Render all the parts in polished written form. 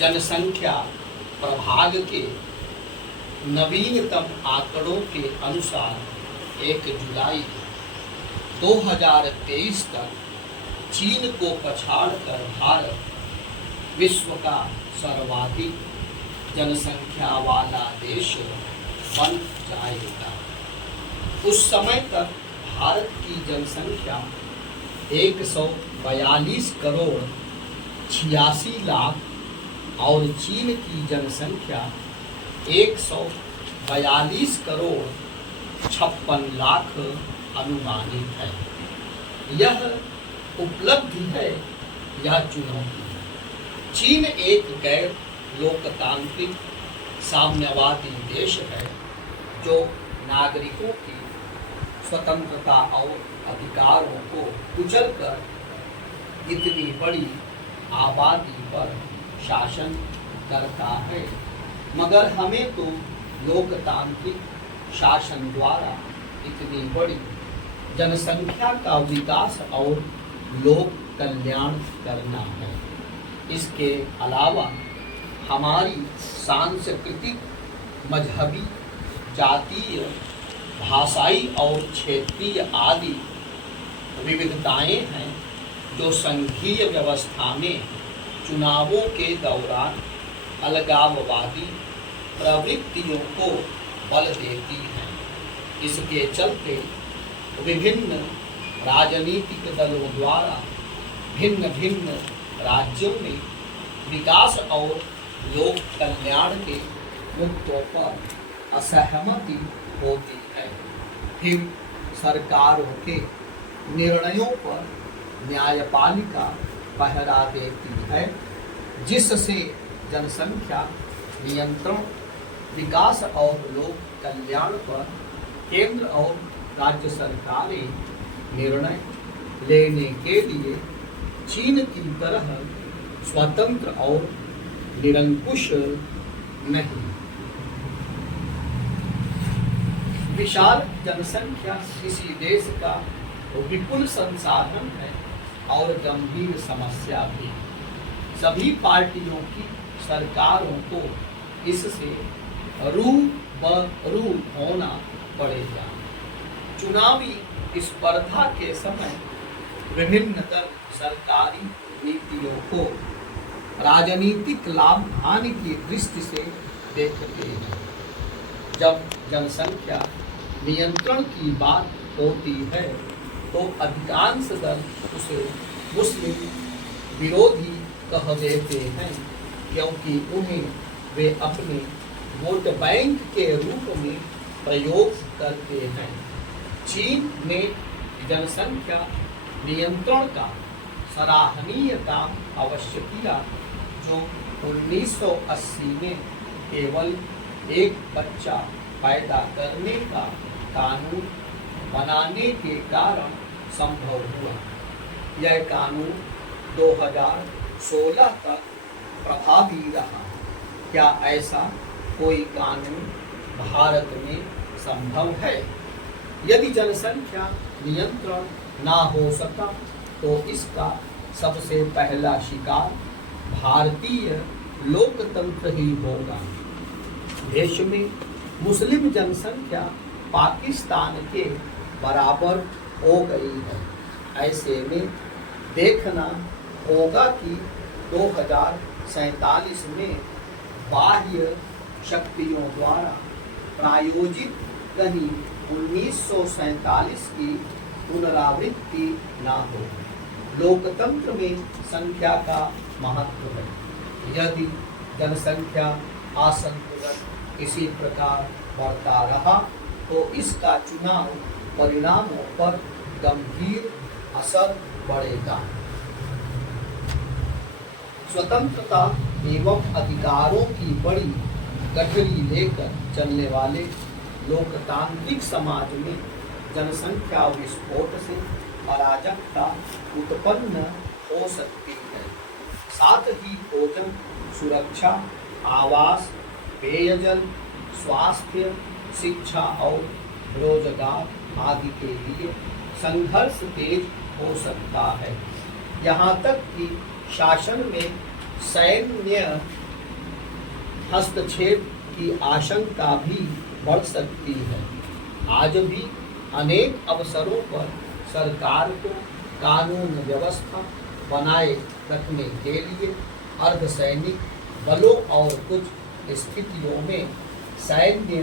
जनसंख्या प्रभाग के नवीनतम आंकड़ों के अनुसार 1 जुलाई 2023 तक चीन को पछाड़कर भारत विश्व का सर्वाधिक जनसंख्या वाला देश बन जाएगा। उस समय तक भारत की जनसंख्या 142 करोड़ 86 लाख और चीन की जनसंख्या 142 करोड़ 56 लाख अनुमानित है। यह उपलब्धि है, यह चुनौती है। चीन एक गैर लोकतांत्रिक साम्यवादी देश है जो नागरिकों की स्वतंत्रता और अधिकारों को कुचलकर इतनी बड़ी आबादी पर शासन करता है। मगर हमें तो लोकतांत्रिक शासन द्वारा इतनी बड़ी जनसंख्या का विकास और लोक कल्याण करना है। इसके अलावा हमारी सांस्कृतिक, मजहबी, जातीय, भाषाई और क्षेत्रीय आदि विविधताएं हैं जो संघीय व्यवस्था में चुनावों के दौरान अलगाववादी प्रवृत्तियों को बल देती हैं। इसके चलते विभिन्न राजनीतिक दलों द्वारा भिन्न भिन्न राज्यों में विकास और लोक कल्याण के मुद्दों पर असहमति होती है। फिर सरकारों के निर्णयों पर न्यायपालिका पहरा देती है, जिससे जनसंख्या नियंत्रण, विकास और लोक कल्याण पर केंद्र और राज्य सरकारें निर्णय लेने के लिए चीन की तरह स्वतंत्र और निरंकुश नहीं। विशाल जनसंख्या किसी देश का विपुल संसाधन है और गंभीर समस्या भी। सभी पार्टियों की सरकारों को इससे रूबरू होना पड़ेगा। चुनावी स्पर्धा के समय विभिन्न दल सरकारी नीतियों को राजनीतिक लाभ हानि की दृष्टि से देखते हैं। जब जनसंख्या नियंत्रण की बात होती है तो अधिकांश दल उसे मुस्लिम विरोधी कह देते हैं, क्योंकि उन्हें वे अपने वोट बैंक के रूप में प्रयोग करते हैं। चीन ने जनसंख्या नियंत्रण का सराहनीय काम अवश्य किया, जो 1980 में केवल एक बच्चा पैदा करने का कानून बनाने के कारण संभव हुआ। यह कानून 2016 तक प्रभावी रहा। क्या ऐसा कोई कानून भारत में संभव है? यदि जनसंख्या नियंत्रण ना हो सका तो इसका सबसे पहला शिकार भारतीय लोकतंत्र ही होगा। देश में मुस्लिम जनसंख्या पाकिस्तान के बराबर हो गई है। ऐसे में देखना होगा कि 2047 में बाह्य शक्तियों द्वारा प्रायोजित कहीं 1947 की पुनरावृत्ति ना हो। लोकतंत्र में संख्या का महत्व है। यदि जनसंख्या असंतुलन इसी प्रकार बढ़ता रहा तो इसका चुनाव परिणामों पर गंभीर असर पड़ेगा। स्वतंत्रता एवं अधिकारों की बड़ी गठरी लेकर चलने वाले लोकतांत्रिक समाज में जनसंख्या विस्फोट से अराजकता उत्पन्न हो सकती है। साथ ही भोजन सुरक्षा, आवास, पेयजल, स्वास्थ्य, शिक्षा और रोजगार आदि के लिए संघर्ष तेज हो सकता है। यहाँ तक कि शासन में सैन्य हस्तक्षेप की आशंका भी बढ़ सकती है। आज भी अनेक अवसरों पर सरकार को कानून व्यवस्था बनाए रखने के लिए अर्धसैनिक बलों और कुछ स्थितियों में सैन्य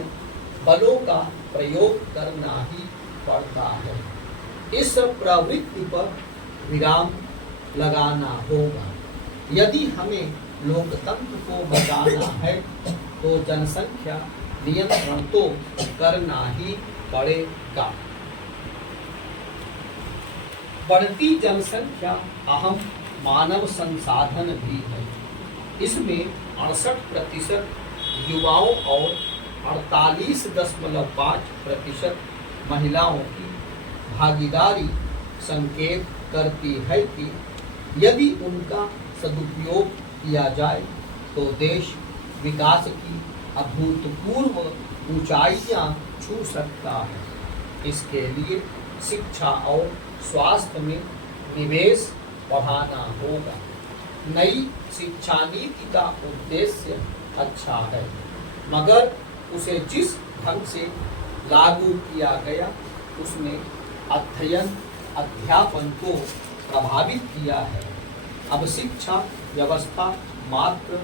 बलों का प्रयोग करना ही पड़ता है। इस प्रवृत्ति पर विराम लगाना होगा। यदि हमें लोकतंत्र को बचाना है तो जनसंख्या नियंत्रण तो करना ही पड़ेगा। बढ़ती जनसंख्या अहम मानव संसाधन भी है। इसमें 68% युवाओं और 48.5% महिलाओं की भागीदारी संकेत करती है कि यदि उनका सदुपयोग किया जाए तो देश विकास की अभूतपूर्व ऊंचाइयां छू सकता है। इसके लिए शिक्षा और स्वास्थ्य में निवेश बढ़ाना होगा। नई शिक्षा नीति का उद्देश्य अच्छा है, मगर उसे जिस ढंग से लागू किया गया उसने अध्ययन अध्यापन को प्रभावित किया है। अब शिक्षा व्यवस्था मात्र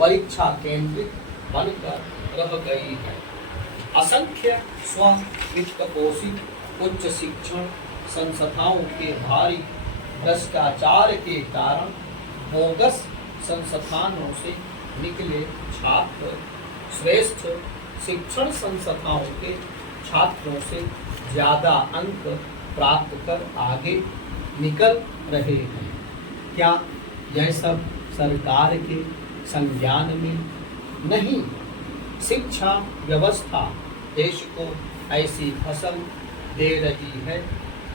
परीक्षा केंद्रित बनकर रह गई है। असंख्य स्व वित्तपोषित उच्च शिक्षण संस्थाओं के भारी भ्रष्टाचार के कारण बोगस संस्थानों से निकले छात्र श्रेष्ठ शिक्षण संस्थाओं के छात्रों से ज्यादा अंक प्राप्त कर आगे निकल रहे हैं। क्या यह सब सरकार के संज्ञान में नहीं? शिक्षा व्यवस्था देश को ऐसी फसल दे रही है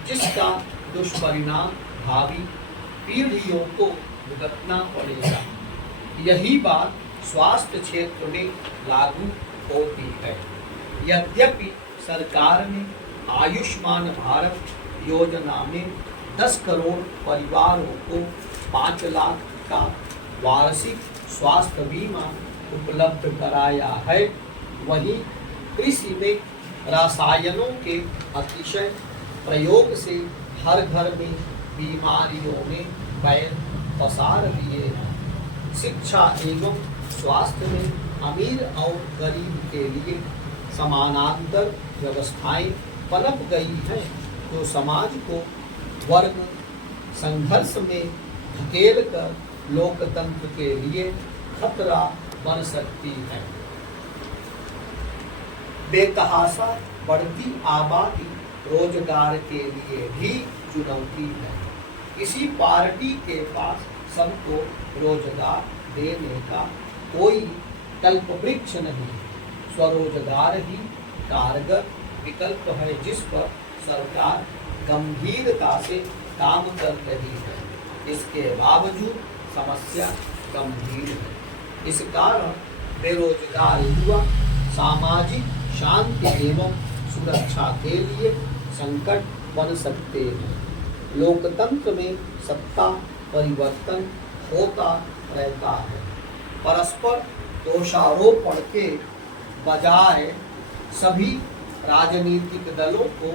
जिसका दुष्परिणाम भावी पीढ़ियों को भुगतना पड़ेगा। यही बात स्वास्थ्य क्षेत्र में लागू होती है। यद्यपि सरकार ने आयुष्मान भारत योजना में 10 करोड़ परिवारों को 5 लाख का वार्षिक स्वास्थ्य बीमा उपलब्ध कराया है, वहीं कृषि में रसायनों के अतिशय प्रयोग से हर घर में बीमारियों में पैर पसार दिए हैं। शिक्षा एवं स्वास्थ्य में अमीर और गरीब के लिए समानांतर व्यवस्थाएं पनप गई हैं जो समाज को वर्ग संघर्ष में धकेल कर लोकतंत्र के लिए खतरा बन सकती है। बेतहाशा बढ़ती आबादी रोजगार के लिए भी चुनौती है। किसी पार्टी के पास सबको रोजगार देने का कोई कल्पवृक्ष नहीं। स्वरोजगार ही कारगर विकल्प है जिस पर सरकार गंभीरता से काम कर रही है। इसके बावजूद समस्या गंभीर है। इस कारण बेरोजगार युवा सामाजिक शांति एवं सुरक्षा के लिए संकट बन सकते हैं। लोकतंत्र में सत्ता परिवर्तन होता रहता है। परस्पर दोषारोपण के बजाय सभी राजनीतिक दलों को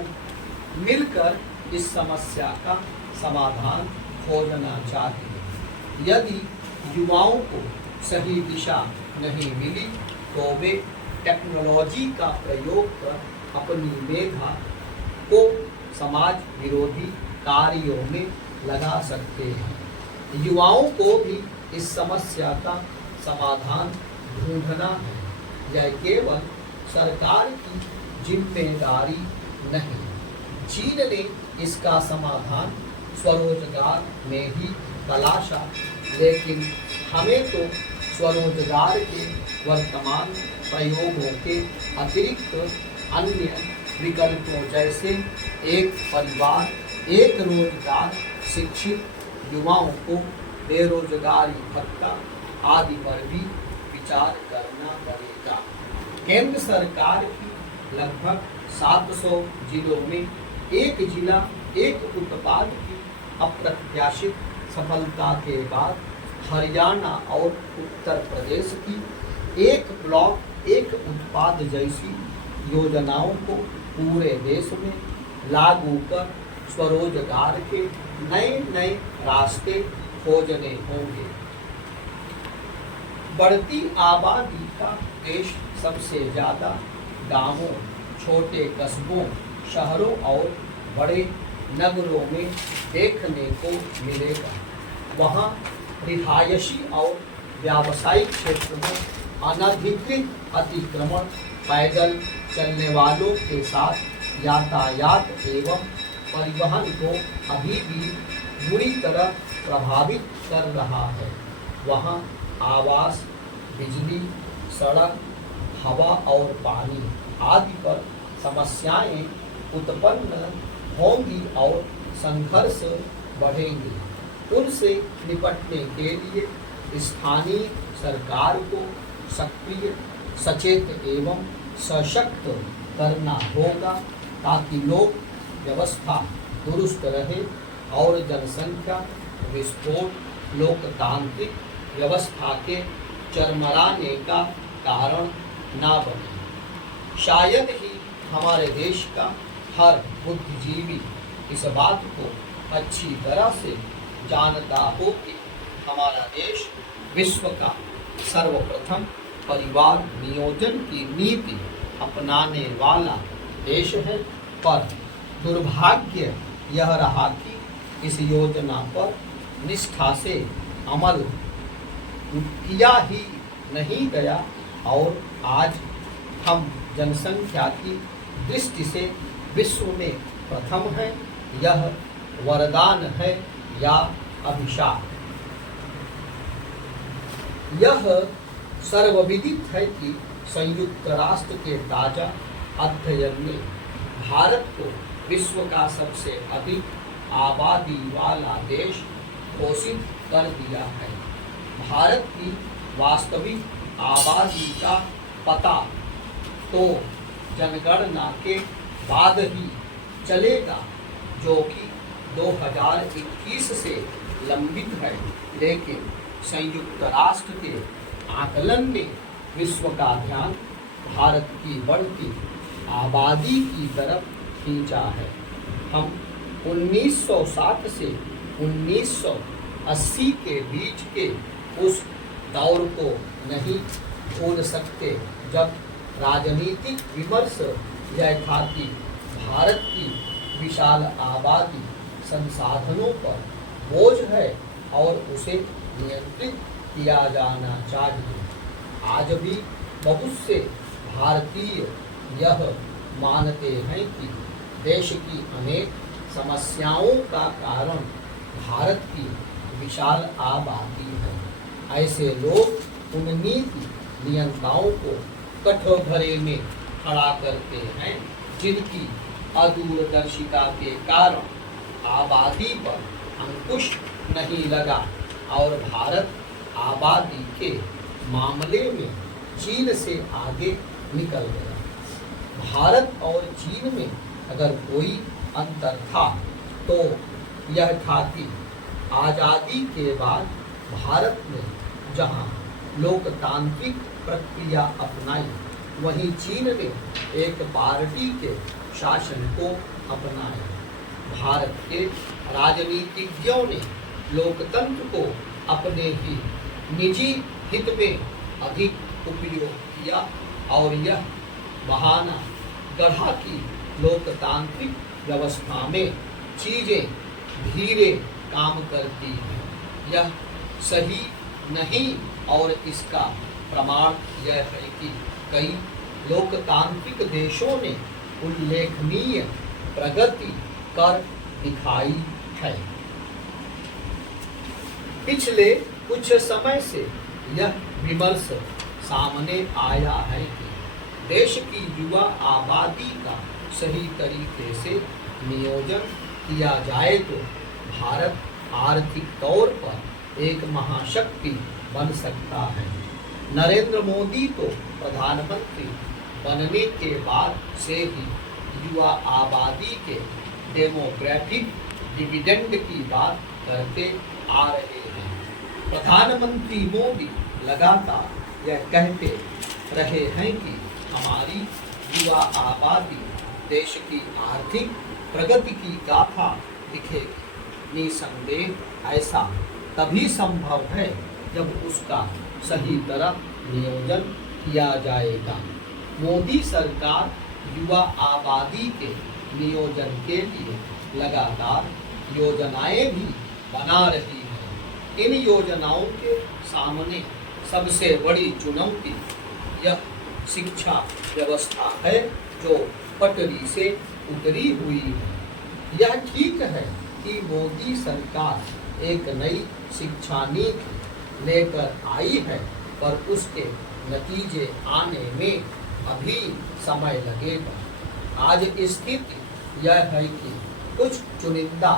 मिलकर इस समस्या का समाधान खोजना चाहिए। यदि युवाओं को सही दिशा नहीं मिली तो वे टेक्नोलॉजी का प्रयोग कर अपनी मेधा को समाज विरोधी कार्यों में लगा सकते हैं। युवाओं को भी इस समस्या का समाधान ढूंढना है। यह केवल सरकार की जिम्मेदारी नहीं। चीन ने इसका समाधान स्वरोजगार में ही तलाशा, लेकिन हमें तो स्वरोजगार के वर्तमान प्रयोगों के अतिरिक्त अन्य विकल्पों जैसे एक परिवार एक रोजगार, शिक्षित युवाओं को बेरोजगारी भत्ता आदि पर भी विचार करना पड़ेगा। केंद्र सरकार की लगभग 700 जिलों में एक जिला एक उत्पाद की अप्रत्याशित सफलता के बाद हरियाणा और उत्तर प्रदेश की एक ब्लॉक एक उत्पाद जैसी योजनाओं को पूरे देश में लागू कर स्वरोजगार के नए नए रास्ते खोजने होंगे। बढ़ती आबादी का देश सबसे ज़्यादा गांवों, छोटे कस्बों, शहरों और बड़े नगरों में देखने को मिलेगा। वहाँ रिहायशी और व्यावसायिक क्षेत्र में अनधिकृत अतिक्रमण, पैदल चलने वालों के साथ यातायात एवं परिवहन को अभी भी बुरी तरह प्रभावित कर रहा है। वहाँ आवास, बिजली, सड़क, हवा और पानी आदि पर समस्याएं उत्पन्न होंगी और संघर्ष बढ़ेंगे। उनसे निपटने के लिए स्थानीय सरकार को सक्रिय, सचेत एवं सशक्त करना होगा ताकि लोक व्यवस्था दुरुस्त रहे और जनसंख्या विस्फोट लोकतांत्रिक व्यवस्था के चरमराने का कारण ना बने। शायद ही हमारे देश का हर बुद्धिजीवी इस बात को अच्छी तरह से जानता हो कि हमारा देश विश्व का सर्वप्रथम परिवार नियोजन की नीति अपनाने वाला देश है, पर दुर्भाग्य यह रहा कि इस योजना पर निष्ठा से अमल किया ही नहीं गया और आज हम जनसंख्या की दृष्टि से विश्व में प्रथम है। यह वरदान है या अभिशाप? यह सर्वविदित है कि संयुक्त राष्ट्र के ताजा अध्ययन में भारत को विश्व का सबसे अधिक आबादी वाला देश घोषित कर दिया है। भारत की वास्तविक आबादी का पता तो जनगणना के बाद ही चलेगा, जो कि 2021 से लंबित है, लेकिन संयुक्त राष्ट्र के आकलन ने विश्व का ध्यान भारत की बढ़ती आबादी की तरफ खींचा है। हम 1960 से 1980 के बीच के उस दौर को नहीं भूल सकते जब राजनीतिक विमर्श यह था कि भारत की विशाल आबादी संसाधनों पर बोझ है और उसे नियंत्रित किया जाना चाहिए। आज भी बहुत से भारतीय यह मानते हैं कि देश की अनेक समस्याओं का कारण भारत की विशाल आबादी है। ऐसे लोग उन नीति नियंताओं को कठघरे में खड़ा करते हैं जिनकी अदूरदर्शिता के कारण आबादी पर अंकुश नहीं लगा और भारत आबादी के मामले में चीन से आगे निकल गया। भारत और चीन में अगर कोई अंतर था तो यह था कि आज़ादी के बाद भारत ने जहां लोकतांत्रिक प्रक्रिया अपनाई, वहीं चीन ने एक पार्टी के शासन को अपनाया। भारत के राजनीतिज्ञों ने लोकतंत्र को अपने ही निजी हित में अधिक उपयोग किया और यह बहाना गढ़ा कि लोकतांत्रिक व्यवस्था में चीजें धीरे काम करती हैं। यह सही नहीं और इसका प्रमाण यह है कि कई लोकतांत्रिक देशों ने उल्लेखनीय प्रगति कर दिखाई है। पिछले कुछ समय से यह विमर्श सामने आया है कि देश की युवा आबादी का सही तरीके से नियोजन किया जाए तो भारत आर्थिक तौर पर एक महाशक्ति बन सकता है। नरेंद्र मोदी तो प्रधानमंत्री बनने के बाद से ही युवा आबादी के डेमोग्राफिक डिविडेंड की बात करते आ रहे हैं। प्रधानमंत्री मोदी लगातार यह कहते रहे हैं कि हमारी युवा आबादी देश की आर्थिक प्रगति की गाथा लिखेगी। निसंदेह ऐसा तभी संभव है जब उसका सही तरह नियोजन किया जाएगा। मोदी सरकार युवा आबादी के नियोजन के लिए लगातार योजनाएं भी बना रही है। इन योजनाओं के सामने सबसे बड़ी चुनौती यह शिक्षा व्यवस्था है जो पटरी से उतरी हुई है। यह ठीक है कि मोदी सरकार एक नई शिक्षा नीति लेकर आई है, पर उसके नतीजे आने में अभी समय लगेगा। आज स्थिति यह है कि कुछ चुनिंदा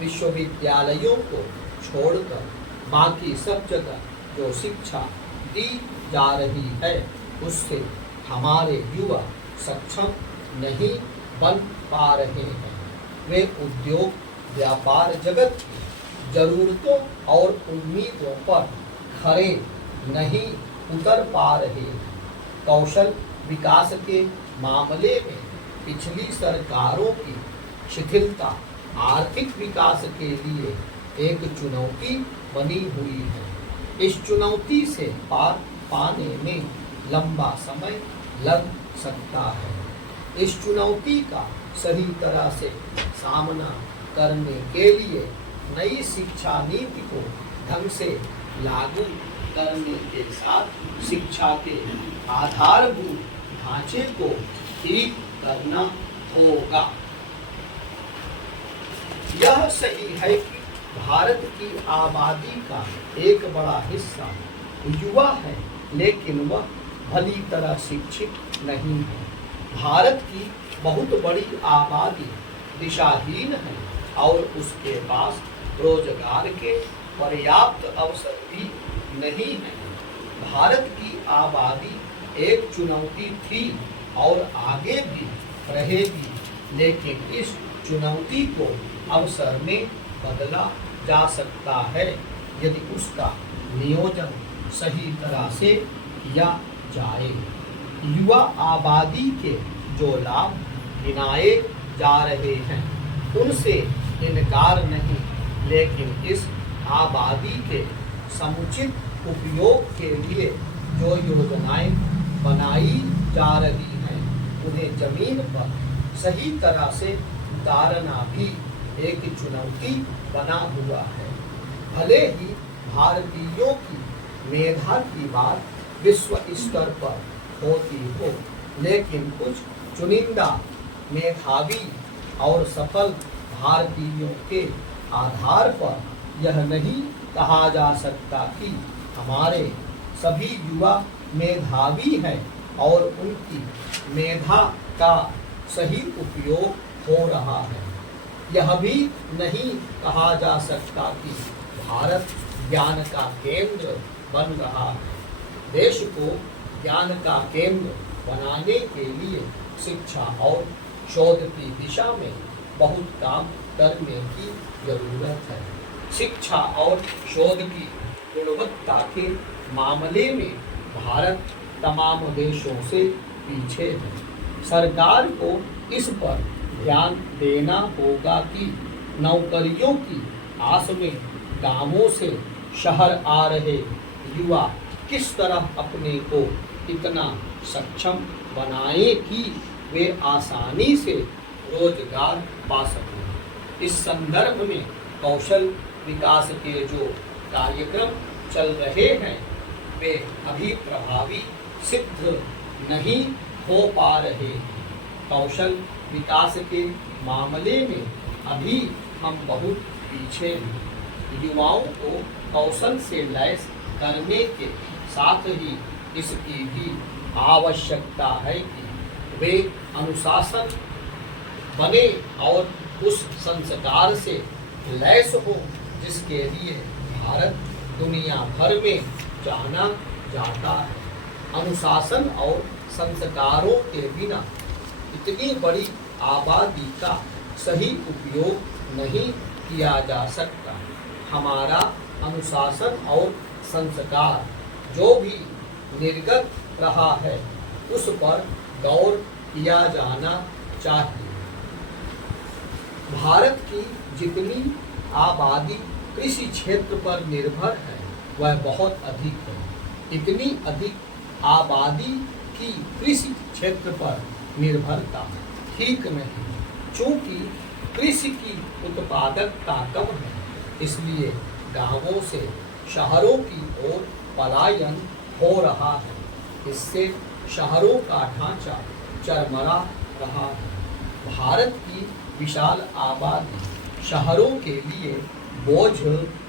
विश्वविद्यालयों को छोड़कर बाकी सब जगह जो शिक्षा दी जा रही है उससे हमारे युवा सक्षम नहीं बन पा रहे हैं। वे उद्योग व्यापार जगत की जरूरतों और उम्मीदों पर खरे नहीं उतर पा रहे हैं। कौशल विकास के मामले में पिछली सरकारों की शिथिलता आर्थिक विकास के लिए एक चुनौती बनी हुई है। इस चुनौती से पार पाने में लंबा समय लग सकता है। इस चुनौती का सही तरह से सामना करने के लिए नई शिक्षा नीति को ढंग से लागू करने के साथ शिक्षा के आधारभूत ढांचे को ठीक करना होगा। यह सही है कि भारत की आबादी का एक बड़ा हिस्सा युवा है, लेकिन वह भली तरह शिक्षित नहीं है। भारत की बहुत बड़ी आबादी दिशाहीन है और उसके पास रोजगार के पर्याप्त अवसर भी नहीं है। भारत की आबादी एक चुनौती थी और आगे भी रहेगी, लेकिन इस चुनौती को अवसर में बदला जा सकता है यदि उसका नियोजन सही तरह से किया जाए। युवा आबादी के जो लाभ गिनाए जा रहे हैं उनसे इनकार नहीं, लेकिन इस आबादी के समुचित उपयोग के लिए जो योजनाएं बनाई जा रही हैं उन्हें जमीन पर सही तरह से उतारना भी एक चुनौती बना हुआ है। भले ही भारतीयों की मेधा की बात विश्व स्तर पर होती हो, लेकिन कुछ चुनिंदा मेधावी और सफल भारतीयों के आधार पर यह नहीं कहा जा सकता कि हमारे सभी युवा मेधावी हैं और उनकी मेधा का सही उपयोग हो रहा है। यह भी नहीं कहा जा सकता कि भारत ज्ञान का केंद्र बन रहा है। देश को ज्ञान का केंद्र बनाने के लिए शिक्षा और शोध की दिशा में बहुत काम करने की जरूरत है। शिक्षा और शोध की गुणवत्ता के मामले में भारत तमाम देशों से पीछे है। सरकार को इस पर ध्यान देना होगा कि नौकरियों की आस में गांवों से शहर आ रहे युवा किस तरह अपने को इतना सक्षम बनाए कि वे आसानी से रोजगार पा सकें। इस संदर्भ में कौशल विकास के जो कार्यक्रम चल रहे हैं वे अभी प्रभावी सिद्ध नहीं हो पा रहे हैं। कौशल विकास के मामले में अभी हम बहुत पीछे हैं। युवाओं को कौशल से लैस करने के साथ ही इसकी भी आवश्यकता है कि वे अनुशासन बने और उस संस्कार से लैस हो जिसके लिए भारत दुनिया भर में जाना जाता है। अनुशासन और संस्कारों के बिना इतनी बड़ी आबादी का सही उपयोग नहीं किया जा सकता। हमारा अनुशासन और संस्कार जो भी निर्गत रहा है, उस पर गौर किया जाना चाहिए। भारत की जितनी आबादी कृषि क्षेत्र पर निर्भर है वह बहुत अधिक है। इतनी अधिक आबादी की कृषि क्षेत्र पर निर्भरता ठीक नहीं, चूंकि कृषि की उत्पादकता कम है, इसलिए गांवों से शहरों की ओर पलायन हो रहा है। इससे शहरों का ढांचा चरमरा रहा है। भारत की विशाल आबादी शहरों के लिए बोझ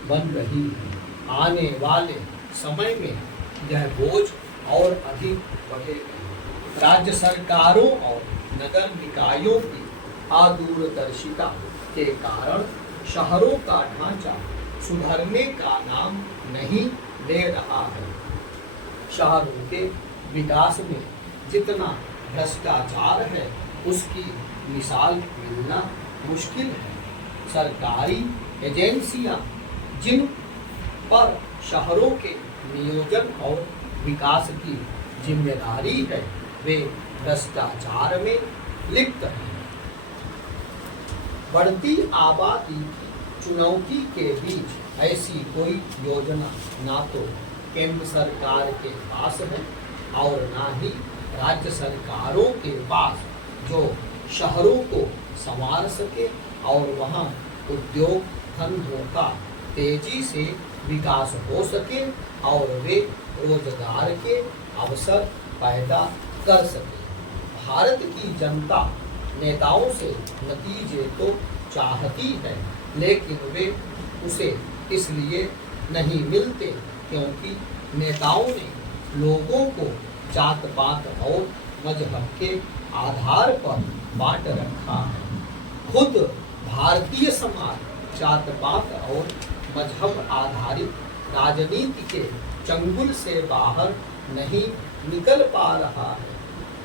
बन रही है। आने वाले समय में यह बोझ और अधिक बढ़ेगा। राज्य सरकारों और नगर निकायों की अदूरदर्शिता के कारण शहरों का ढांचा सुधरने का नाम नहीं ले रहा है। शहरों के विकास में जितना भ्रष्टाचार है उसकी मिसाल मिलना मुश्किल है। सरकारी एजेंसियां जिन पर शहरों के नियोजन और विकास की जिम्मेदारी है वे भ्रष्टाचार में लिप्त हैं। बढ़ती आबादी की चुनौती के बीच ऐसी कोई योजना ना तो केंद्र सरकार के पास है और ना ही राज्य सरकारों के पास जो शहरों को संवार सके और वहां उद्योग धंधों का तेजी से विकास हो सके और वे रोजगार के अवसर पैदा कर सके। भारत की जनता नेताओं से नतीजे तो चाहती है, लेकिन वे उसे इसलिए नहीं मिलते क्योंकि नेताओं ने लोगों को जात पात और मजहब के आधार पर बांट रखा है। खुद भारतीय समाज जात पात और मजहब आधारित राजनीति के चंगुल से बाहर नहीं निकल पा रहा है।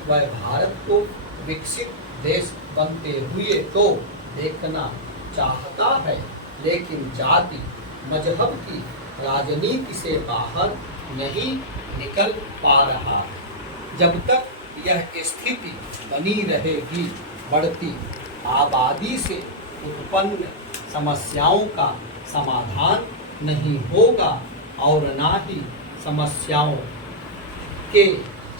वह भारत को विकसित देश बनते हुए तो देखना चाहता है, लेकिन जाति मजहब की राजनीति से बाहर नहीं निकल पा रहा है। जब तक यह स्थिति बनी रहेगी, बढ़ती आबादी से उत्पन्न समस्याओं का समाधान नहीं होगा और ना ही समस्याओं के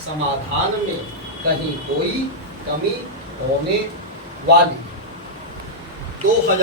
समाधान में कहीं कोई कमी होने वाली। 2000